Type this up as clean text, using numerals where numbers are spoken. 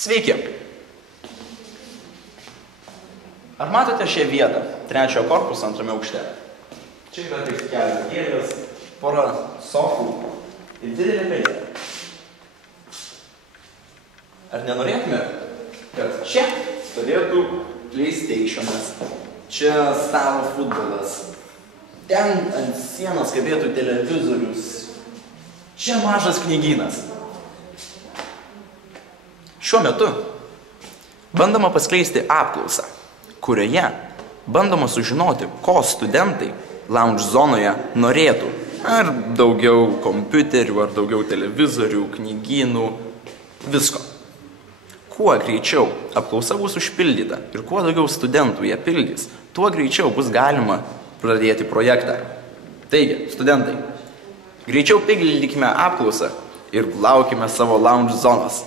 Sveiki! Ar matote šią vietą, 3 korpuso 2 aukšte? Čia yra tik kelios gėlės, pora sofų ir didelė pelė. Ar nenorėtume, kad čia stovėtų PlayStation'as, čia stalo futbolas, ten ant sienos kabėtų televizorius, čia mažas knygynas? Šiuo metu bandoma paskleisti apklausą, kurioje bandoma sužinoti, ko studentai lounge zonoje norėtų. Ar daugiau kompiuterių, ar daugiau televizorių, knygynų, visko. Kuo greičiau apklausa bus užpildyta ir kuo daugiau studentų ją pildys, tuo greičiau bus galima pradėti projektą. Taigi, studentai, greičiau pildykime apklausą ir laukime savo lounge zonos.